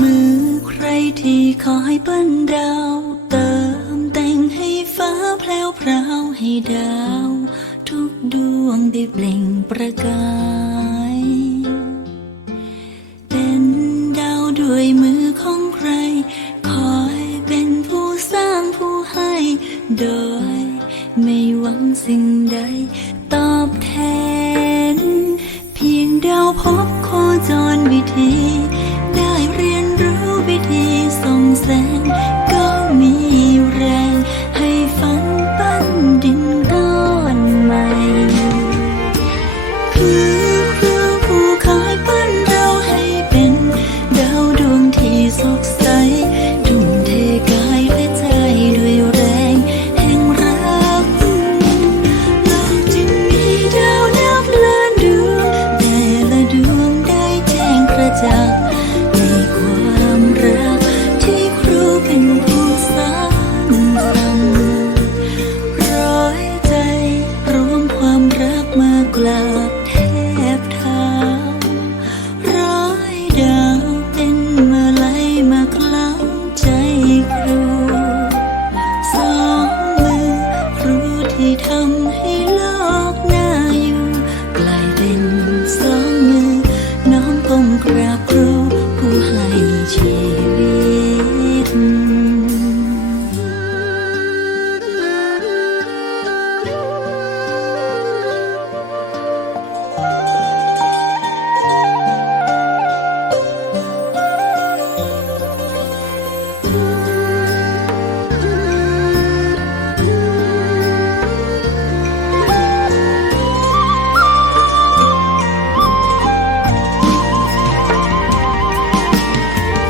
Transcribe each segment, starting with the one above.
มือใครที่คอยปั้นดาวเติมแต่งให้ฟ้าแพลวพราวให้ดาว ทุกดวงได้เปล่งประกาย เป็นดาวด้วยมือของใคร คอยเป็นผู้สร้างผู้ให้ โดยไม่หวังสิ่งใด ตอบแทน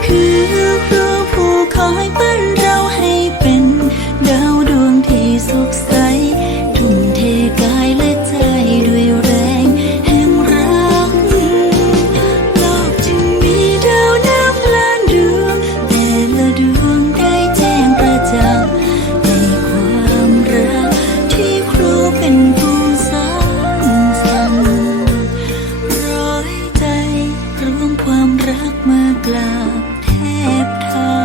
คือครูผู้อยปั้เราให้เป็นดาวดวงที่สุขใสทุ่มเทกายและใจด้วยแรงแห่งรักโลกจึมีดาวนับล้านดวงแต่ละดวงได้แจ้งประจักษ์ในความรักที่ครูเป็นผู้สร้างรอยใจรวมความรักมากราบ step